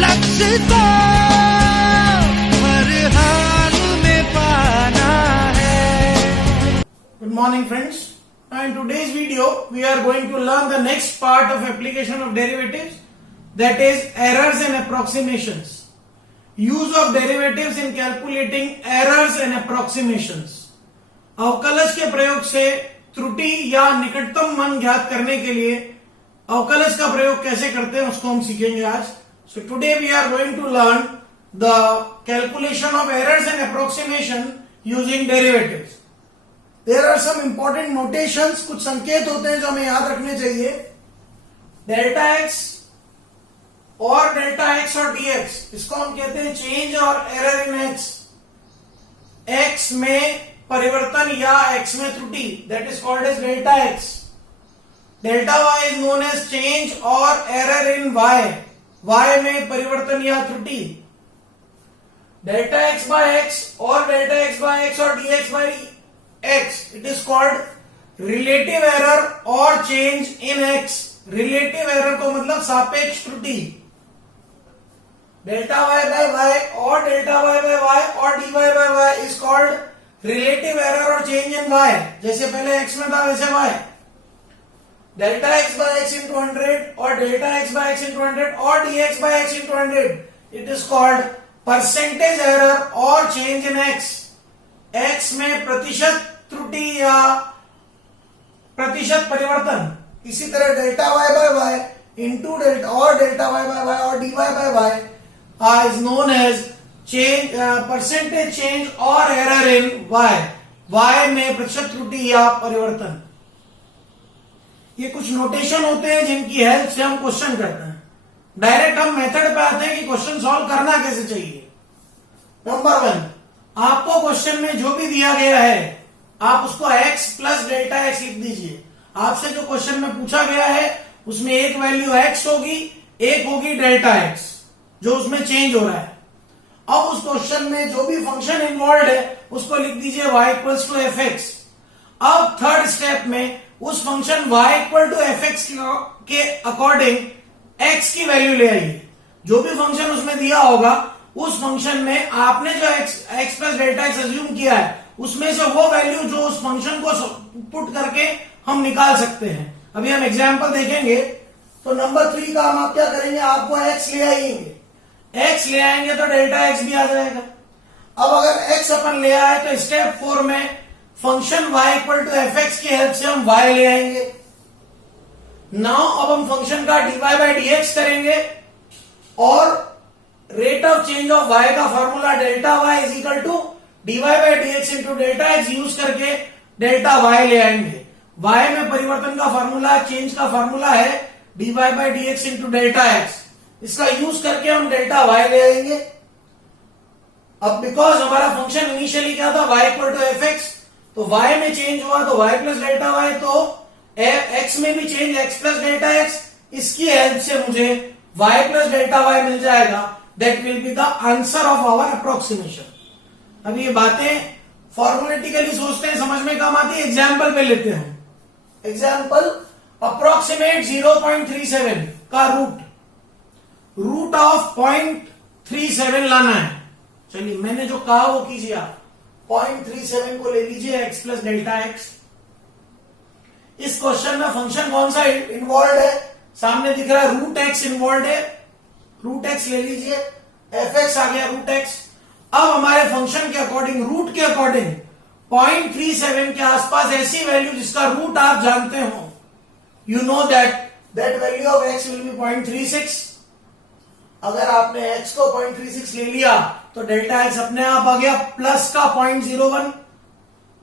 लक्ष्य को हर हाल में पाना है। Good morning friends. Now in today's video we are going to learn the next part of application of derivatives, that is errors and approximations. Use of derivatives in calculating errors and approximations. अवकलज के प्रयोग से त्रुटि या निकटतम मान ज्ञात करने के लिए अवकलज का प्रयोग कैसे करते हैं उसको हम सीखेंगे आज. So today we are going to learn the calculation of errors and approximation using derivatives. There are some important notations, कुछ संकेत होते हैं जो हमें याद रखने चाहिए. डेल्टा एक्स और डेल्टा एक्स और dx, इसको हम कहते हैं चेंज और एरर इन एक्स. एक्स में परिवर्तन या एक्स में त्रुटि, that is called as delta X. Delta Y is known as change और एरर इन वाई, वाई में परिवर्तन या त्रुटि. डेल्टा एक्स बाय एक्स और डेल्टा एक्स बाय एक्स और dx by X, it is called relative error और change in X. Relative error को मतलब सापेक्ष त्रुटि. डेल्टा वाई बाय वाई और डेल्टा वाई बाय वाई और dy by Y is called relative error और change in y. जैसे पहले एक्स में था वैसे y. Delta x by x into 100 और delta x by x into 100 और dx by x into 100, it is called percentage error और change in x. X में प्रतिशत त्रुटि या प्रतिशत परिवर्तन. इसी तरह delta Y by y into delta और डेल्टा वाई बाय वाई और dy by y is known as change percentage change और error in y. y में प्रतिशत त्रुटि या परिवर्तन. ये कुछ नोटेशन होते हैं जिनकी हेल्प से हम क्वेश्चन करते हैं. डायरेक्ट हम मेथड पे आते हैं कि क्वेश्चन सॉल्व करना कैसे चाहिए. नंबर 1, आपको क्वेश्चन में जो भी दिया गया है आप उसको x प्लस डेल्टा एक्स लिख दीजिए. आपसे जो क्वेश्चन में पूछा गया है उसमें एक वैल्यू x होगी, एक होगी डेल्टा एक्स जो उसमें चेंज हो रहा है. अब उस क्वेश्चन में जो भी फंक्शन इन्वॉल्व है उसको लिख दीजिए y equals to f x. अब थर्ड स्टेप में उस function y equal to f x के अकॉर्डिंग x की वैल्यू ले आइए. जो भी फंक्शन उसमें दिया होगा उस फंक्शन में आपने जो x plus delta x assume किया है उसमें से वो वैल्यू जो उस फंक्शन को पुट करके हम निकाल सकते हैं. अभी हम एग्जाम्पल देखेंगे. तो नंबर 3 का हम आप क्या करेंगे, आपको x ले आएंगे. x ले आएंगे तो डेल्टा x भी आ जाएगा. अब अगर x अपन ले आए तो स्टेप 4 में function y equal to f x की हेल्प से हम y ले आएंगे. नाउ अब हम फंक्शन का dy बाय dx करेंगे और rate of change of y का formula delta y is equal to dy by dx into delta x use करके डेल्टा y ले आएंगे. y में परिवर्तन का फॉर्मूला, चेंज का फॉर्मूला है dy by dx into delta x. इसका यूज करके हम डेल्टा y ले आएंगे. अब बिकॉज हमारा फंक्शन इनिशियली क्या था, y equal to f x, तो y में चेंज हुआ तो y प्लस डेल्टा y, तो x में भी change x plus delta x. इसकी हेल्प से मुझे y प्लस डेल्टा y मिल जाएगा. That will be the answer of our approximation. अब ये बातें फॉर्मुलेटिकली सोचते हैं, समझ में काम आती है. एग्जाम्पल पे लेते हैं. एग्जाम्पल, अप्रोक्सीमेट 0.37 का रूट ऑफ 0.37 लाना है. चलिए मैंने जो कहा वो कीजिए आप. 0.37 को ले लीजिए x प्लस डेल्टा एक्स. इस क्वेश्चन में फंक्शन कौन सा इन्वॉल्व है, सामने दिख रहा है रूट एक्स इन्वॉल्व है. रूट एक्स ले लीजिए, एफ एक्स आ गया रूट एक्स. अब हमारे फंक्शन के अकॉर्डिंग, रूट के अकॉर्डिंग 0.37 के आसपास ऐसी वैल्यू जिसका रूट आप जानते हो, you know that value of x will be 0.36. अगर आपने x को 0.36 ले लिया तो डेल्टा x अपने आप आ गया प्लस का 0.01.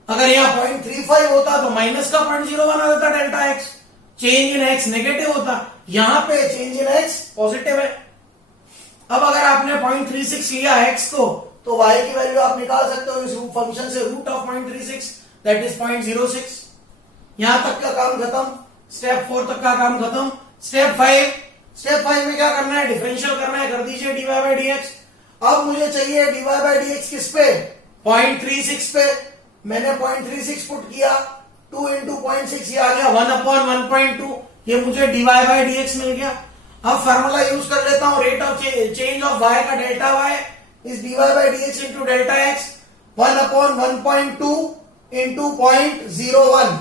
अगर यहाँ 0.35 होता तो माइनस का 0.01 आ जाता delta x. Change in x negative होता, यहां पे चेंज इन x पॉजिटिव है. अब अगर आपने 0.36 लिया x को तो y की वैल्यू आप निकाल सकते हो इस फंक्शन से, रूट ऑफ 0.36 दैट इज 0.06. यहां तक का काम खत्म. स्टेप 4 तक का काम खत्म. स्टेप 5 में क्या करना है, डिफरेंशियल करना है. कर दीजिए dy बाय dx. अब मुझे चाहिए dy बाय dx किस पे, 0.36 पे. मैंने 0.36 पुट किया, 2 इंटू 0.6 ये आ गया 1/1.2. ये मुझे dy बाय dx मिल गया. अब फार्मूला यूज कर लेता हूं, rate of change of y का delta y is dy by dx into delta x 1/1.2 into 0.01।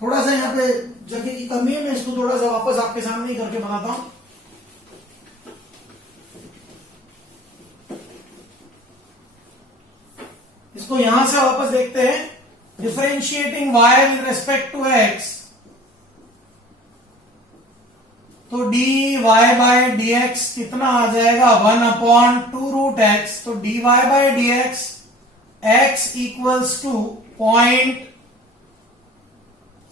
थोड़ा सा यहाँ पे जगह की कमी है, मैं इसको थोड़ा सा वापस आपके सामने ही करके बनाता हूं। इसको यहां से वापस देखते हैं, differentiating y with respect to x, तो dy बाय dx कितना आ जाएगा 1/2 रूट x, तो dy by dx x equals to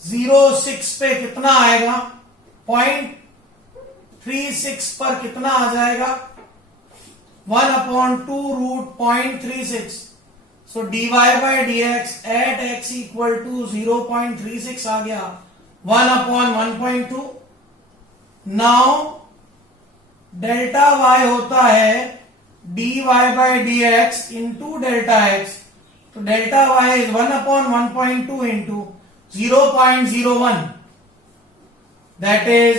0.06 पे कितना आएगा, 0.36 पर कितना आ जाएगा 1/2 root 0.36, so dy by dx at x equal to 0.36 आ गया 1/1.2। नाउ डेल्टा y होता है dy by dx into delta x, तो delta y is 1/1.2 into 0.01, that is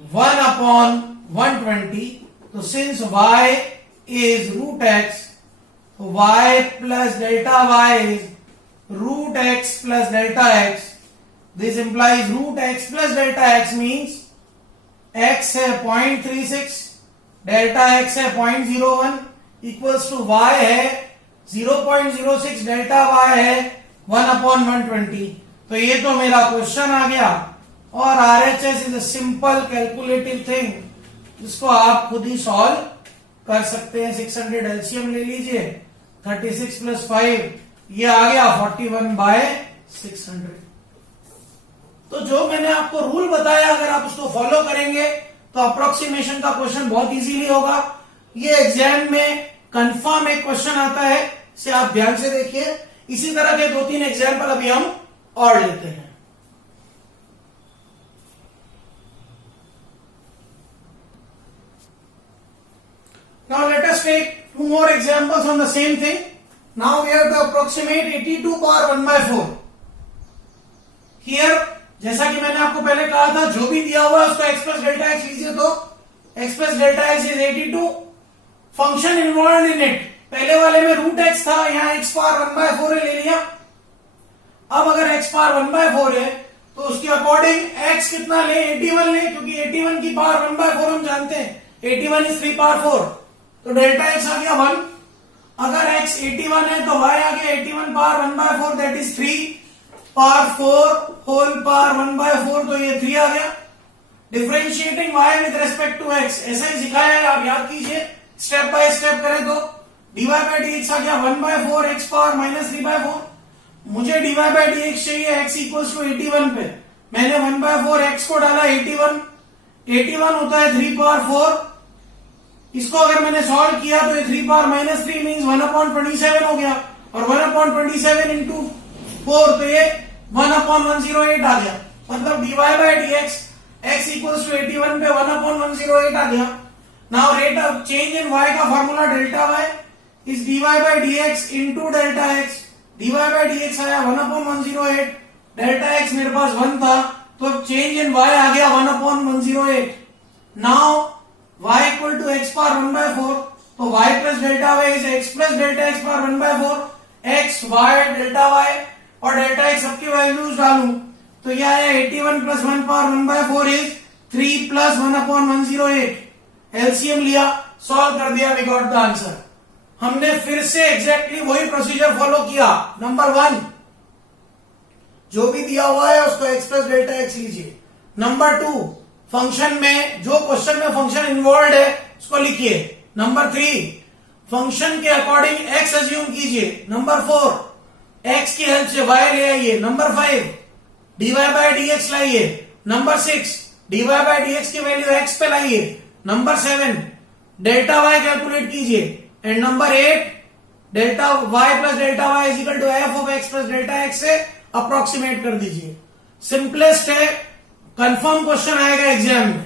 1/120। तो since y is root x, तो y plus delta y is root x plus delta x, this implies root x plus delta x means x है 0.36, delta x है 0.01 equals to y है 0.06, delta y है 1/120। तो ये तो मेरा question आ गया, और RHS is a simple calculative thing जिसको आप खुद ही सॉल्व कर सकते हैं। 600 एलसीएम ले लीजिए, 36 प्लस 5 ये आ गया 41/600। तो जो मैंने आपको रूल बताया, अगर आप उसको फॉलो करेंगे तो अप्रोक्सीमेशन का क्वेश्चन बहुत इजीली होगा। ये एग्जाम में कंफर्म एक क्वेश्चन आता है, इसे आप ध्यान से देखिए। इसी तरह के 2-3 एग्जाम्पल अभी हम और लेते हैं। Now let us take 2 more examples on the same thing. Now we have to approximate 82 power 1/4. Here, जैसा कि मैंने आपको पहले कहा था, जो भी दिया हुआ है उसको x प्लस डेल्टा x लीजिए, तो x plus delta x is 82। Function involve in it, पहले वाले में रूट x था, यहाँ x पावर 1/4 ले लिया। अब अगर x पावर 1/4 है तो उसके अकॉर्डिंग x कितना ले, 81 ले, क्योंकि 81 की पावर 1/4 हम जानते हैं, 81 इज 3 पावर 4, तो डेल्टा x आ गया 1। अगर x 81 है तो y आ गया 81 power 1/4, that is 3 power 4 whole power 1/4, तो ये 3 आ गया। Differentiating y with respect to x, ऐसा ही सिखाया है, आप याद कीजिए, स्टेप बाय स्टेप करें तो dy बाय dx आ गया 1/4 x पावर -3/4। मुझे dy बाय dx चाहिए x इक्वल्स टू 81 पे, मैंने 1/4 x को डाला 81 होता है 3 पावर 4। इसको अगर मैंने सॉल्व किया तो ये 3 पावर -3 मीन्स 1/27 हो गया, और 1/27 इंटू 4 तो ये 1/108 आ गया। मतलब dy by dx x equals to 81 पे 1/108 आ गया। Now rate of change in y का formula delta y is dy by dx into delta x, dy by dx आया 1/108, डेल्टा x मेरे पास 1 था, तो चेंज इन y आ गया 1/108। Now y equal to x power 1/4, तो y plus delta y is x plus delta x power 1/4, x y delta y और delta x सबकी values डालूं तो यह आया 81 plus 1 power 1/4 is 3 plus 1/108। LCM लिया, सॉल्व कर दिया, वी गॉट द आंसर। हमने फिर से एग्जैक्टली वही प्रोसीजर फॉलो किया। नंबर 1, जो भी दिया हुआ है उसको x प्लस डेल्टा x लीजिए। नंबर 2, फंक्शन में जो क्वेश्चन में फंक्शन इन्वॉल्व है उसको लिखिए। नंबर 3, फंक्शन के अकॉर्डिंग x अज्यूम कीजिए। नंबर 4, x की हेल्प से y ले आइए। नंबर 5, dy बाय dx लाइए। नंबर 6, dy बाय dx की वैल्यू x पे लाइए। नंबर 7, डेल्टा y कैलकुलेट कीजिए। And number 8, delta y plus delta y is equal to f of x plus delta x से approximate कर दीजिए। Simplest है, confirm question आएगा एग्जाम में।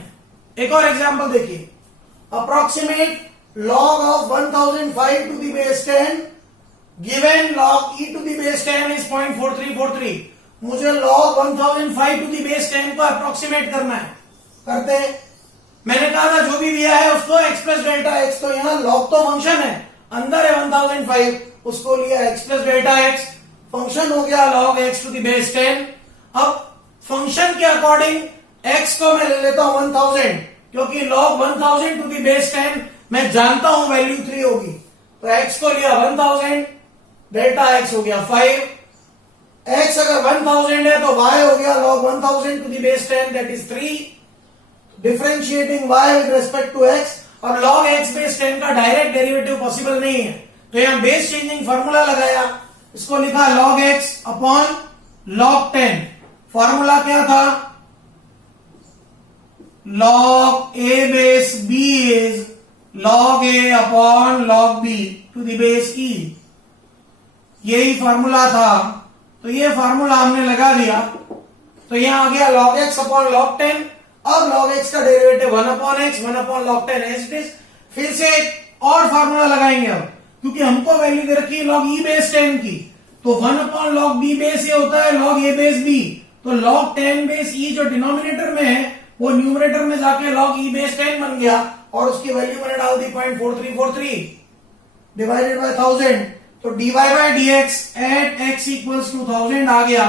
एक और एग्जांपल देखिए, approximate log of 1005 to the base 10 given log e to the base 10 is 0.4343। मुझे log 1005 to the base 10 को अप्रोक्सीमेट करना है, करते हैं। मैंने कहा था जो भी दिया है उसको x प्लस डेल्टा एक्स, तो यहाँ log तो फंक्शन है, अंदर है 1005, उसको लिया x plus delta x, function हो गया log x to the base 10। अब फंक्शन के अकॉर्डिंग x को मैं ले लेता हूं 1000, क्योंकि log 1000 टू द बेस 10 मैं जानता हूं वैल्यू 3 होगी, तो x को लिया 1000, डेल्टा x हो गया 5, x अगर 1000 है तो y हो गया log 1000 to the base 10 that is 3, differentiating y with respect to x, और log x बेस 10 का डायरेक्ट डेरिवेटिव पॉसिबल नहीं है, तो यहां बेस चेंजिंग फॉर्मूला लगाया, इसको लिखा log x upon log 10, formula क्या था, log a base b is log a upon log b to the base e, यही फॉर्मूला था, तो ये फॉर्मूला हमने लगा दिया, तो यहां आ गया log x अपॉन log 10, अब log x का derivative 1 upon x 1 upon log 10 as it is, फिर से एक और फॉर्मूला लगाएंगे अब, क्योंकि हमको वैल्यू दे रखी है log e बेस 10 की, तो 1 अपॉन log b बेस ये होता है log a बेस b, तो log 10 बेस e जो डिनोमिनेटर में है वो न्यूमरेटर में जाके log e बेस 10 बन गया, और उसकी वैल्यू मैंने डाल दी 0.4343 डिवाइडेड बाय 1000, तो dy by dx at x equals to 1000 आ गया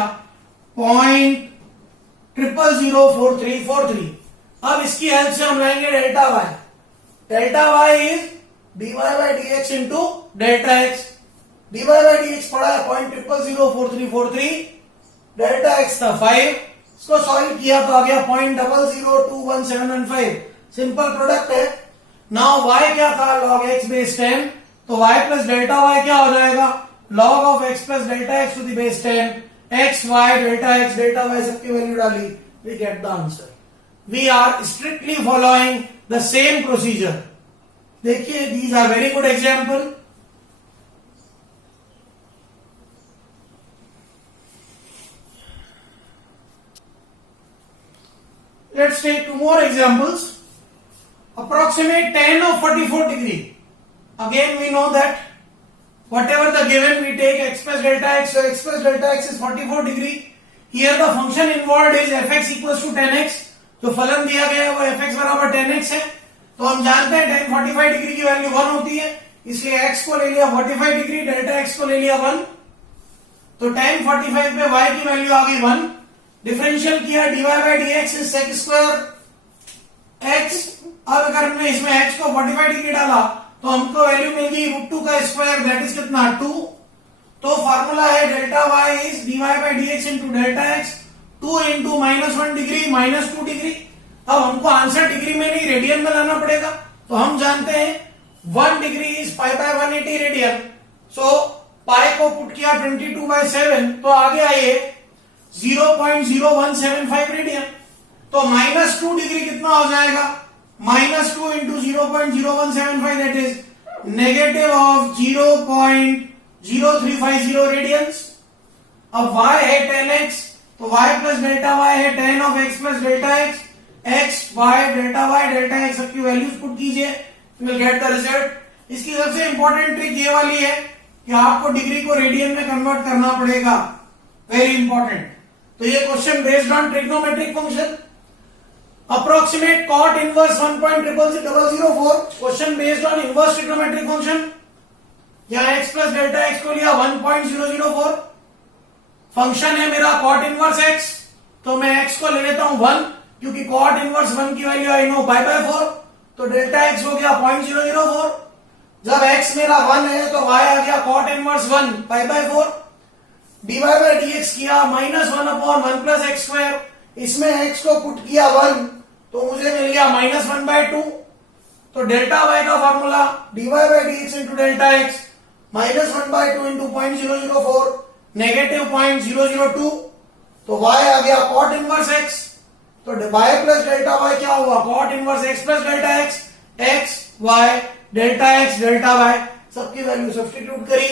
0.0004343। अब इसकी हेल्प से हम लाएंगे delta y, delta y is dy by dx into delta x, dy by dx पड़ा है 0.0004343, डेल्टा x था 5, इसको सॉल्व किया तो आ गया 0.002175, सिंपल प्रोडक्ट है। नाउ y क्या था log x बेस 10, तो y प्लस डेल्टा y क्या हो जाएगा log of x plus delta x to the base 10, x y delta x delta y सबकी वैल्यू डाली, we get the answer. We are strictly following the same procedure. देखिए these are very good example. Let's take two more examples. Approximate tan of 44 degree. Again we know that whatever the given we take x plus delta x, so x plus delta x is 44 degree. Here the function involved is fx equals to 10x. जो फलन दिया गया है वो fx बराबर 10x है, तो हम जानते हैं tan 45 डिग्री की वैल्यू 1 होती है, इसलिए x को ले लिया 45 डिग्री, डेल्टा x को ले लिया 1, तो tan 45 पे y की वैल्यू आ गई 1, डिफरेंशियल किया dy by dx is sec square x। अब अगर हमने इसमें x को 45 डिग्री डाला तो हमको वैल्यू मिल गई √2 का स्क्वायर, दैट इज कितना 2, तो फॉर्मूला है delta y is dy by dx into delta x, 2 into -1 degree -2 degree. अब हमको आंसर डिग्री में नहीं रेडियन में लाना पड़ेगा, तो हम जानते हैं 1 degree is pi by 180 radian, so pi को पुट किया 22/7, तो आ गया ये 0.0175 रेडियन, तो -2 डिग्री कितना हो जाएगा, -2 into 0.0175 that is negative of 0.0350 radians. अब y है 10x, तो y प्लस डेल्टा y है 10 of x plus delta x, x y delta x सबकी वैल्यूज पुट कीजिए, you will get the result. इसकी सबसे इंपॉर्टेंट ट्रिक ये वाली है कि आपको डिग्री को रेडियन में कन्वर्ट करना पड़ेगा, वेरी इंपॉर्टेंट। तो ये question based on trigonometric function. Approximate cot inverse 1.00004, question based on inverse trigonometric function. यहां x प्लस डेल्टा x को लिया 1.004, फंक्शन है मेरा कॉट इनवर्स x, तो मैं x को ले लेता हूं 1, क्योंकि कॉट इनवर्स 1 की value I know pi by 4, तो डेल्टा x हो गया 0.004। जब x मेरा 1 है तो y आ गया cot inverse 1 pi by 4, dy by dx किया -1 अपॉन 1 प्लस एक्स स्क्वायर, इसमें x को पुट किया 1, तो मुझे मिल गया -1/2, तो डेल्टा y का formula dy by dx into delta x, -1/2 into 0.004 negative 0.002, तो y आ गया कॉट इनवर्स x, तो y प्लस डेल्टा y क्या हुआ cot inverse x plus delta x, x y delta x delta y सबकी value substitute करी,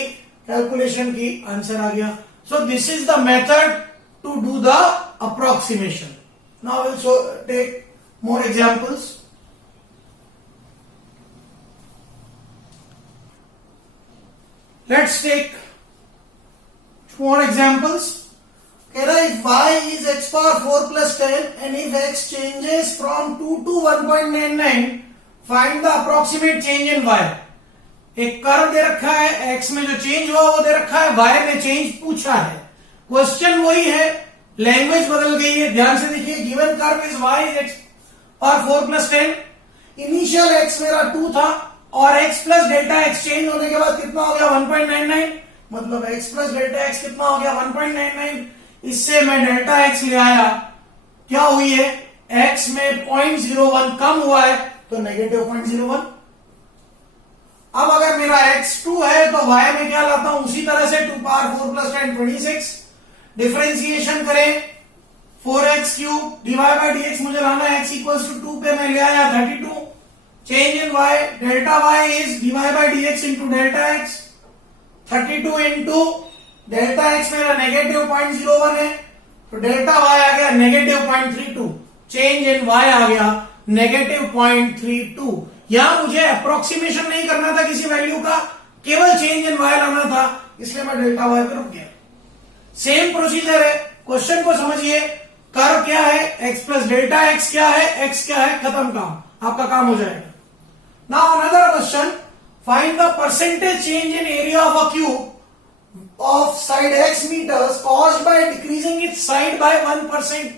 calculation की, answer आ गया। So this is the method to do the approximation. Now will take more examples. Let's take more examples. If if y is x power 4 plus 10 and if x changes from 2 to 1.99, find the approximate change in y. एक curve दे रखा है, x में जो change हुआ वो दे रखा है, y में चेंज पूछा है. क्वेश्चन वही है, लैंग्वेज बदल गई है. ध्यान से देखिए, given curve is y is x power 4 plus 10. Initial x मेरा 2 था और x plus delta x change होने के बाद कितना हो गया 1.99. मतलब x प्लस डेल्टा x कितना हो गया 1.99. इससे मैं डेल्टा x ले आया, क्या हुई है, x में 0.01 कम हुआ है तो नेगेटिव 0.01. अब अगर मेरा x2 है तो y में क्या लाता हूं, उसी तरह से 2 पावर 4 प्लस 10 26. डिफरेंशिएशन करें, 4x cube D Y by dx मुझे लाना है, x इक्वल्स टू 2 पे मैं ले आया 32. Change in y, delta y is dy by dx into delta x. 32 into delta x मेरा नेगेटिव 0.01 है तो डेल्टा y आ गया नेगेटिव 0.32. चेंज इन y आ गया नेगेटिव 0.32. यहां मुझे अप्रोक्सीमेशन नहीं करना था किसी वैल्यू का, केवल चेंज इन y लाना था, इसलिए मैं डेल्टा y पे रुक गया. सेम प्रोसीजर है, क्वेश्चन को समझिए. कर्व क्या है, x प्लस डेल्टा x क्या है, x क्या है, खत्म काम, आपका काम हो जाएगा. Now another question, find the percentage change in area of a cube of side x meters caused by decreasing its side by 1%.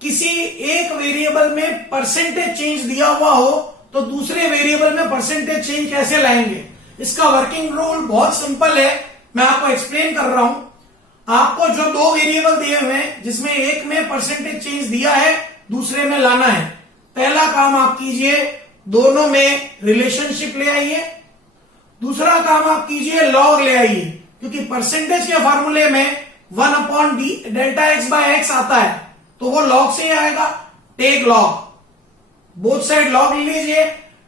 किसी एक वेरिएबल में परसेंटेज चेंज दिया हुआ हो तो दूसरे वेरिएबल में परसेंटेज चेंज कैसे लाएंगे. इसका वर्किंग रूल बहुत सिंपल है, मैं आपको एक्सप्लेन कर रहा हूं. आपको जो दो वेरिएबल दिए हुए हैं जिसमें एक में परसेंटेज चेंज दिया है दूसरे में लाना है, पहला काम आप कीजिए, दोनों में रिलेशनशिप ले आइए. दूसरा काम आप कीजिए लॉग ले आइए, क्योंकि परसेंटेज के फॉर्मूले में 1 upon d delta x by x आता है तो वो लॉग से ही आएगा. Take log, both side log ले लीजिए,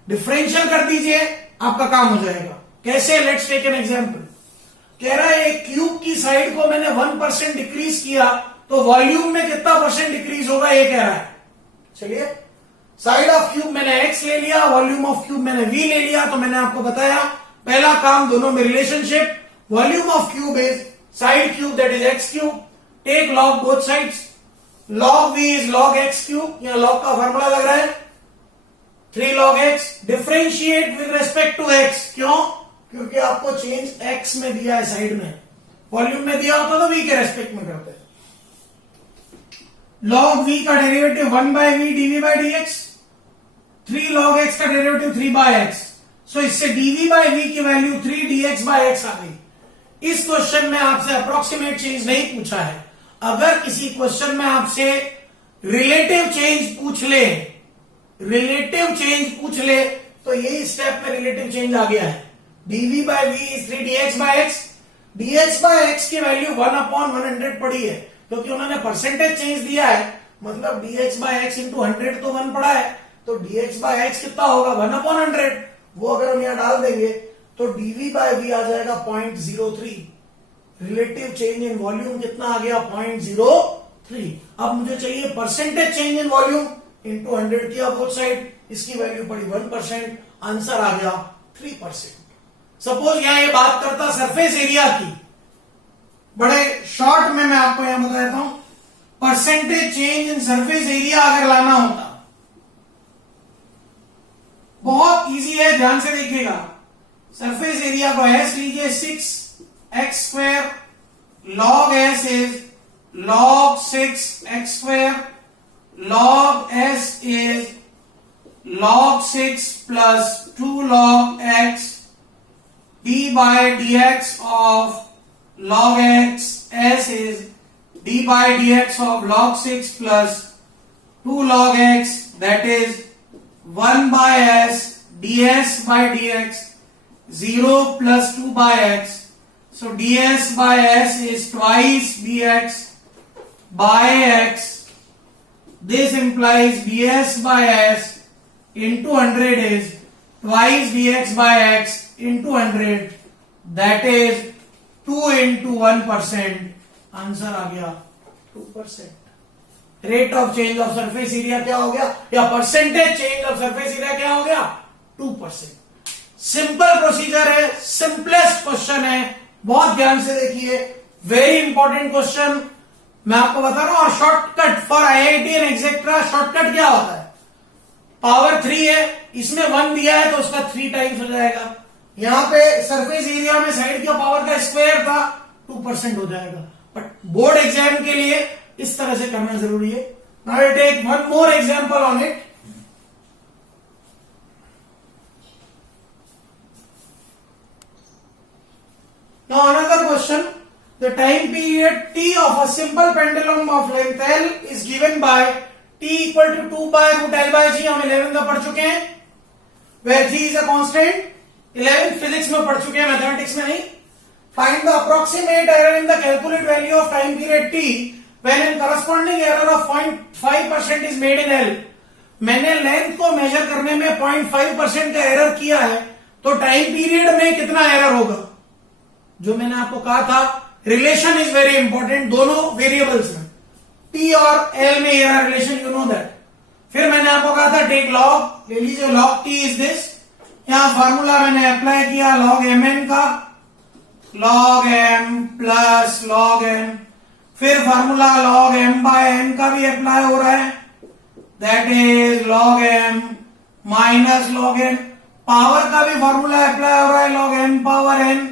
डिफरेंशियल कर दीजिए, आपका काम हो जाएगा. कैसे, लेट्स टेक एन एग्जांपल. कह रहा है एक क्यूब की साइड को मैंने 1% डिक्रीज किया तो वॉल्यूम में कितना परसेंट डिक्रीज होगा ये कह रहा है. चलिए, साइड ऑफ क्यूब मैंने x ले लिया, वॉल्यूम ऑफ क्यूब मैंने v ले लिया. तो मैंने आपको बताया पहला काम, दोनों में relationship. Volume of cube is side cube that is x cube. Take log both sides. Log v is log x cube. यहां लॉग का फॉर्मूला लग रहा है 3 log x. Differentiate with respect to x. क्यों, क्योंकि आपको चेंज x में दिया है साइड में, वॉल्यूम में दिया होता तो v के रेस्पेक्ट में करते. log v का derivative 1 by v dv by dx. 3 log x का डेरिवेटिव 3 by x. सो इससे dv by v की वैल्यू 3 dx by x आ गई. इस क्वेश्चन में आपसे अप्रोक्सीमेट चेंज नहीं पूछा है. अगर किसी क्वेश्चन में आपसे रिलेटिव चेंज पूछ ले तो यही स्टेप में रिलेटिव चेंज आ गया है. dv by v is 3 dx by x. dx by x की वैल्यू 1 अपॉन 100 पड़ी है, क्योंकि उन्होंने परसेंटेज चेंज दिया है, मतलब dx by x इंटू 100 तो 1 पड़ा है, तो dx by x कितना होगा 1 अपॉन 100. वो अगर हम यहां डाल देंगे तो dv by v आ जाएगा 0.03. रिलेटिव चेंज इन वॉल्यूम कितना आ गया 0.03. अब मुझे चाहिए percentage change in volume, into 100 किया बोथ साइड, इसकी वैल्यू पड़ी 1%, आंसर आ गया 3%. सपोज यहां ये बात करता सरफेस एरिया की, बड़े शॉर्ट में मैं आपको यहां बता देता हूं. Percentage change in surface area अगर लाना होता, बहुत इजी है, ध्यान से देखिएगा. सरफेस एरिया को एस लीजिए, 6x². log s is log 6x². log s is log 6 plus 2 log x. d by dx of log x s is d by dx of log 6 plus 2 log x, that is 1 by s ds by dx, 0 plus 2 by x. So ds by s is twice dx by x. This implies ds by s into 100 is twice dx by x into 100, that is 2 into 1%. Answer आ गया 2%. Rate of change of surface area क्या हो गया, या percentage change of surface area क्या हो गया 2%. Simple procedure है, सिंपलेस्ट क्वेश्चन है, बहुत ध्यान से देखिए, वेरी इंपॉर्टेंट क्वेश्चन. मैं आपको बता रहा हूं। और shortcut for IIT and etcetera shortcut क्या होता है? पावर 3 है, इसमें 1 दिया है तो उसका 3 टाइम्स हो जाएगा। यहां पे सरफेस एरिया में साइड का पावर का स्क्वायर था, 2% हो जाएगा। बट बोर्ड एग्जाम के लिए इस तरह से करना जरूरी है। Now I take one more example on it. Now another question, the time period T of a simple pendulum of length L is given by T equal to 2 by root L by G। हम 11 का पढ़ चुके हैं, where G is a constant। 11 physics में पढ़ चुके हैं, mathematics में नहीं। Find the approximate error in the calculate value of time period T when an corresponding error of 0.5% is made in L। मैंने लेंथ को मेजर करने में 0.5% का एरर किया है, तो टाइम पीरियड में कितना एरर होगा? जो मैंने आपको कहा था, रिलेशन इज वेरी इंपॉर्टेंट दोनों वेरिएबल्स में, T और L में यह रिलेशन, यू नो दैट। फिर मैंने आपको कहा था टेक लॉग, ले लीजिए लॉग T इज दिस। यहां फॉर्मूला मैंने अप्लाई किया log mn का, log m plus log n। फिर formula log m by n का भी अप्लाई हो रहा है, that is log m minus log n। Power का भी फॉर्मूला अप्लाई हो रहा है, log m power n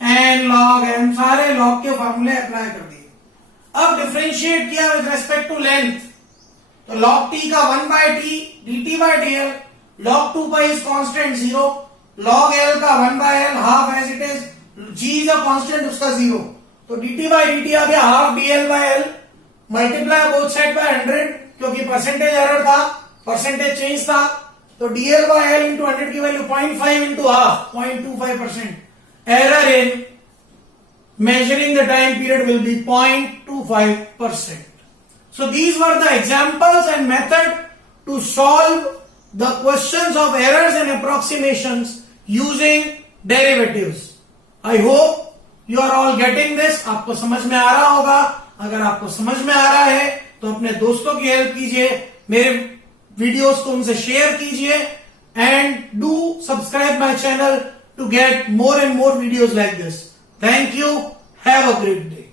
and log m, सारे log के फॉर्मूले अप्लाई कर दिए। अब डिफरेंशिएट किया विद रेस्पेक्ट टू लेंथ, तो log t का 1 by t dt by dl, log 2 pi is constant 0, log l का 1 by l half as it is, g is a constant उसका 0, तो dt by dt आ गया half dl by l, multiply both side by 100 क्योंकि percentage error था, percentage change था, तो dl by l into 100 की value 0.5 into half 0.25%। Error in measuring the time period will be 0.25%. So these were the examples and method to solve the questions of errors and approximations using derivatives. I hope you are all getting this. आपको समझ में आ रहा होगा। अगर आपको समझ में आ रहा है तो अपने दोस्तों की हेल्प कीजिए, मेरे वीडियोस को उनसे शेयर कीजिए, and do subscribe my channel to get more and more videos like this. Thank you. Have a great day.